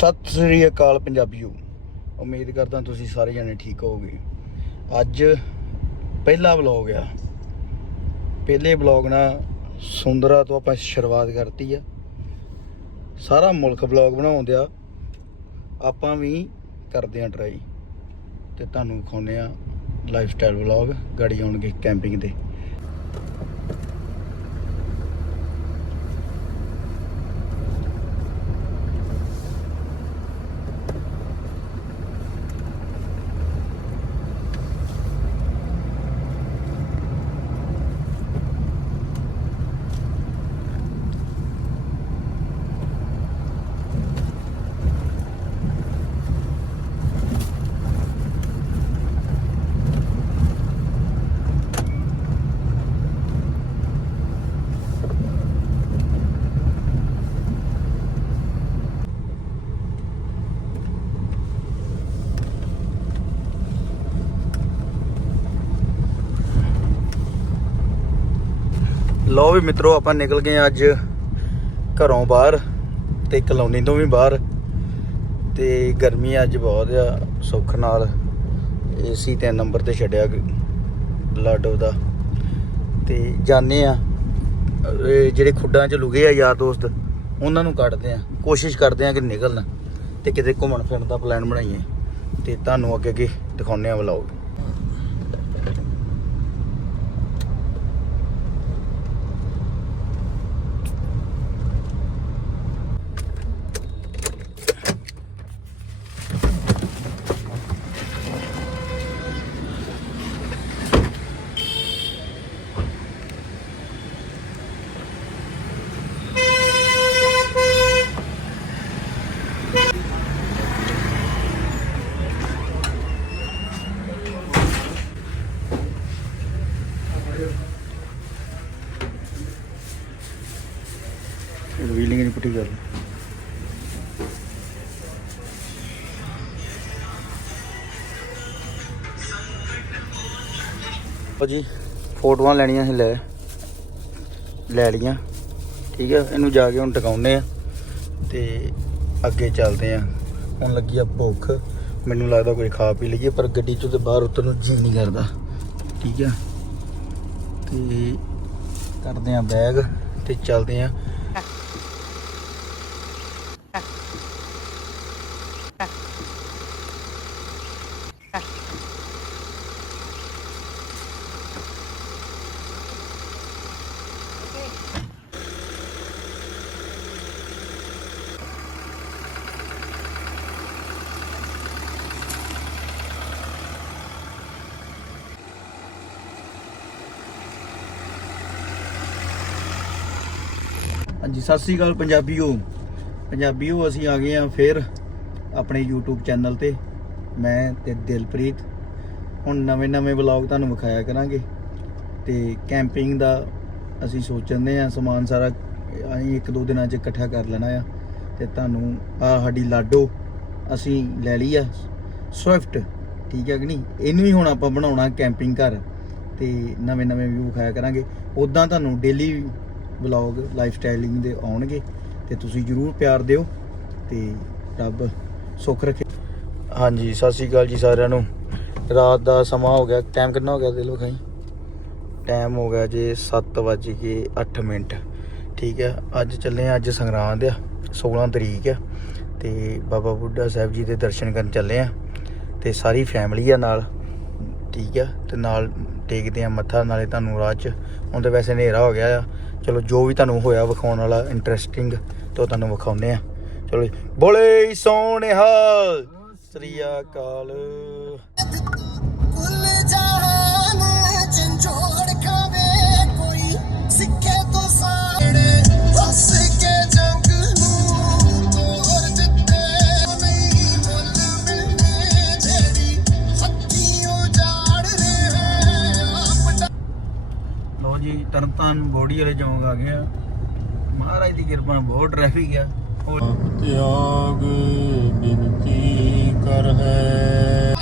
ਸਤਿ ਸ੍ਰੀ ਅਕਾਲ ਪੰਜਾਬੀਓ। ਉਮੀਦ ਕਰਦਾ ਤੁਸੀਂ ਸਾਰੇ ਜਣੇ ਠੀਕ ਹੋਵੋਗੇ। ਅੱਜ ਪਹਿਲਾ ਵਲੌਗ ਆ। ਪਹਿਲੇ ਵਲੌਗ ਨਾਲ ਸੁੰਦਰਾ ਤੋਂ ਆਪਾਂ ਸ਼ੁਰੂਆਤ ਕਰਤੀ ਆ। ਸਾਰਾ ਮੁਲਕ ਵਲੌਗ ਬਣਾਉਂਦੇ ਆ। ਆਪਾਂ ਵੀ ਕਰਦੇ ਆ ਟਰਾਈ ਤੇ ਤੁਹਾਨੂੰ ਵਿਖਾਉਂਦੇ ਆ ਲਾਈਫ ਸਟਾਈਲ ਵਲੌਗ, ਗਾੜੀ ਆਉਣਗੇ ਕੈਂਪਿੰਗ ਦੇ ਲੋ ਵੀ ਮਿੱਤਰੋ, ਆਪਾਂ ਨਿਕਲ ਗਏ ਅੱਜ ਘਰੋਂ ਬਾਹਰ ਤੇ ਕਲੋਨੀ ਤੋਂ ਵੀ ਬਾਹਰ। ਤੇ ਗਰਮੀ ਅੱਜ ਬਹੁਤ ਆ, ਸੁੱਖ ਨਾਲ। ਏਸੀ ਤੇ ਨੰਬਰ ਤੇ ਛੱਡਿਆ ਲਾਡੋ ਦਾ ਤੇ ਜਾਣੇ ਆ ਜਿਹੜੇ ਖੁੱਡਾਂ 'ਚ ਲੁਗੇ ਆ ਯਾਰ ਦੋਸਤ, ਉਹਨਾਂ ਨੂੰ ਕੱਢਦੇ ਆ ਕੋਸ਼ਿਸ਼ ਕਰਦੇ ਆ ਕਿ ਨਿਕਲਣ ਤੇ ਕਿਤੇ ਘੁੰਮਣ ਫਿਰਨ ਦਾ ਪਲਾਨ ਬਣਾਈਏ। ਤੇ ਤੁਹਾਨੂੰ ਅੱਗੇ ਅੱਗੇ ਦਿਖਾਉਂਦੇ ਆ ਵਲੌਗ ਵੀਲਿੰਗ ਨਹੀਂ ਪੁੱਟੀ ਕਰ ਭਾਜੀ ਫੋਟੋਆਂ ਲੈਣੀਆਂ ਸੀ ਲੈ। ਲੈ ਲੀਆਂ ਠੀਕ ਹੈ ਇਹਨੂੰ ਜਾ ਕੇ ਹੁਣ ਟਿਕਾਉਨੇ ਆ ਤੇ ਅੱਗੇ ਚੱਲਦੇ ਆ। ਹੁਣ ਲੱਗੀ ਆ ਭੁੱਖ। ਮੈਨੂੰ ਲੱਗਦਾ ਕੋਈ ਖਾ ਪੀ ਲਈਏ, ਪਰ ਗੱਡੀ ਚੋਂ ਤੇ ਬਾਹਰ ਉਤਰਨ ਨੂੰ ਜੀ ਨਹੀਂ ਕਰਦਾ। ਠੀਕ ਆ। ਤੇ ਕਰਦੇ ਆ ਬੈਗ ਤੇ ਚੱਲਦੇ ਆ। ਹਾਂਜੀ, ਸਤਿ ਸ੍ਰੀ ਅਕਾਲ ਪੰਜਾਬੀਓ। ਪੰਜਾਬੀਓ, ਅਸੀਂ ਆ ਗਏ ਆ ਫਿਰ ਆਪਣੇ YouTube ਚੈਨਲ ਤੇ। ਮੈਂ ਤੇ ਦਿਲਪ੍ਰੀਤ। ਹੁਣ ਨਵੇਂ-ਨਵੇਂ ਵਲੌਗ ਤੁਹਾਨੂੰ ਵਿਖਾਇਆ ਕਰਾਂਗੇ। ਤੇ ਕੈਂਪਿੰਗ ਦਾ ਅਸੀਂ ਸੋਚਦੇ ਆ ਸਮਾਨ ਸਾਰਾ ਅਸੀਂ ਇੱਕ ਦੋ ਦਿਨਾਂ 'ਚ ਇਕੱਠਾ ਕਰ ਲੈਣਾ ਆ। ਤੇ ਤੁਹਾਨੂੰ ਆ ਸਾਡੀ ਲਾਡੋ ਅਸੀਂ ਲੈ ਲਈ ਆ ਸਵਿਫਟ ਠੀਕ ਹੈ ਕਿ ਨਹੀਂ? ਇਹਨੂੰ ਹੀ ਹੁਣ ਆਪਾਂ ਬਣਾਉਣਾ ਕੈਂਪਿੰਗ ਘਰ। ਤੇ ਨਵੇਂ-ਨਵੇਂ ਵਿਊ ਵਿਖਾਇਆ ਕਰਾਂਗੇ। ਉਦਾਂ ਤੁਹਾਨੂੰ ਡੇਲੀ ਵਲੌਗ ਲਾਈਫ ਸਟਾਈਲਿੰਗ ਦੇ ਆਉਣਗੇ ਤੇ ਤੁਸੀਂ ਜਰੂਰ ਪਿਆਰ ਦਿਓ ਤੇ ਰੱਬ ਸੁੱਖ ਰੱਖੇ। ਹਾਂਜੀ ਸਤਿ ਸ਼੍ਰੀ ਅਕਾਲ ਜੀ ਸਾਰਿਆਂ ਨੂੰ। ਰਾਤ ਦਾ ਸਮਾਂ ਹੋ ਗਿਆ ਟਾਈਮ ਕਿੰਨਾ ਹੋ ਗਿਆ ਦਿਲ ਵਿਖਾਈ ਟਾਈਮ ਹੋ ਗਿਆ ਜੀ 7 ਵਜੇ ਕੇ 8 ਮਿੰਟ। ਠੀਕ ਹੈ ਅੱਜ ਚੱਲੇ ਆ ਅੱਜ ਸੰਗਰਾਂਦ ਆ 16 ਤਰੀਕ ਆ। ਤੇ ਬਾਬਾ ਬੁੱਢਾ ਸਾਹਿਬ ਜੀ ਦੇ ਦਰਸ਼ਨ ਕਰਨ ਚੱਲੇ ਆ ਤੇ ਸਾਰੀ ਫੈਮਿਲੀ ਆ ਨਾਲ। ਠੀਕ ਆ ਤੇ ਨਾਲ ਟੇਕਦੇ ਆ ਮੱਥਾ, ਨਾਲੇ ਤੁਹਾਨੂੰ ਰਾਹ 'ਚ ਹੁਣ ਤਾਂ ਵੈਸੇ ਹਨੇਰਾ ਹੋ ਗਿਆ ਆ ਚਲੋ, ਜੋ ਵੀ ਤੁਹਾਨੂੰ ਹੋਇਆ ਵਿਖਾਉਣ ਵਾਲਾ ਇੰਟਰਸਟਿੰਗ ਤੇ ਉਹ ਤੁਹਾਨੂੰ ਵਿਖਾਉਨੇ ਆ ਚਲੋ ਜੀ। ਬੋਲੇ ਸੋਹਣਿਆ ਸ੍ਰੀ ਅਕਾਲ ਤਰਨਤਾਰਨ ਬੋਡੀ ਵਾਲੇ ਚੌਂਕ ਆ ਗਿਆ ਮਹਾਰਾਜ ਦੀ ਕਿਰਪਾ ਨਾਲ ਬਹੁਤ ਟ੍ਰੈਫਿਕ ਆ। ਤਿਆਗ ਬਿਨਤੀ ਕਰ ਹੈ।